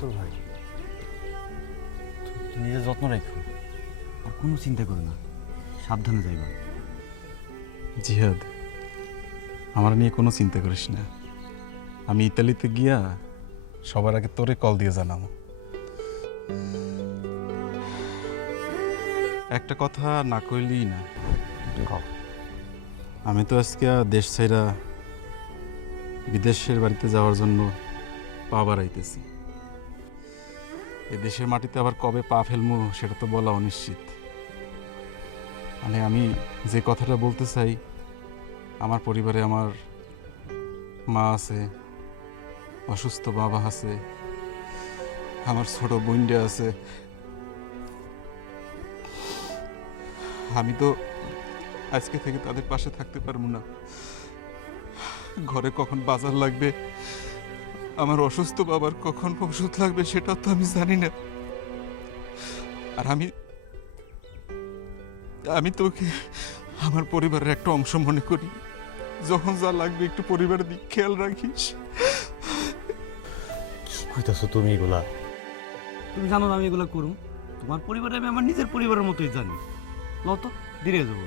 তোর ভাই। তুই নিজের যত্ন রাখো, আর কোনো চিন্তা করো না, সাবধানে যাইবা। জিহাদ, আমার নিয়ে কোনো চিন্তা করিস না। আমি ইতালিতে গিয়া সবার আগে তোরে কল দিয়ে জানাবো। একটা কথা না কইলি না, আমি তো আজকে দেশ ছাইরা বিদেশের বাড়িতে যাওয়ার জন্য পা বাড়াইতেছি। এই দেশের মাটিতে আবার কবে পা ফেলবো সেটা তো বলা অনিশ্চিত। মানে আমি যে কথাটা বলতে চাই, আমার পরিবারে আমার মা আছে, অসুস্থ বাবা আছে, আমার ছোট বোনটা আছে। আমি তো আজকে থেকে তাদের পাশে থাকতে পারবো না। ঘরে কখন বাজার লাগবে, আমার অসুস্থ বাবার কখন ওষুধ লাগবে সেটা তো আমি জানি না। আর আমি তোকে আমার পরিবারের একটা অংশ মনে করি। যখন যা লাগবে একটু পরিবারের দিক খেয়াল রাখিস। কি কইতাছো তুমি এগুলা? তুমি জানো না আমি এগুলা করুম? তোমার পরিবারে আমি আমার নিজের পরিবারের মতোই জানি। ল তো, দিনে যাবো।